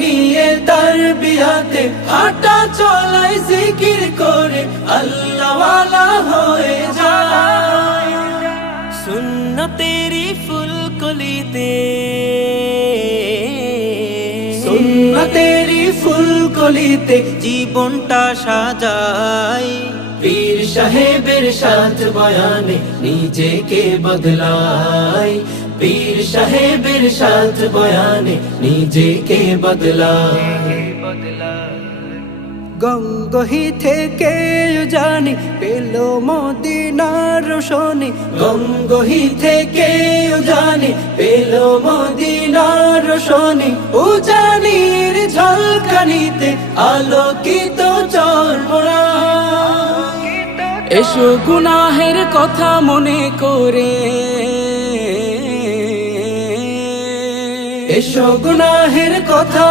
নিয়ে তারবিয়াতে হাঁটা চলাই জিকির করে আল্লাহ ওয়ালা হয়ে যায়। সুন্নতেরি ফুলকলিতে সুন্নতেরি ফুলকলিতে জীবনটা সাজাই। পীর সাহেবের সাথ বয়ানে নিজেকে বদলাই, পীর সাহেবের সাথ বয়ানে নিজেকে বদলাই। গঙ্গোহি থেকে জানি পেল মদিনার রোশনি, গঙ্গোহি থেকে জানি পেল মদিনার রোশনি। উজানির ঝলকানিতে আলোকিত চরমোরা। এসো গুনাহের কথা মনে করে, এসো গুনাহের কথা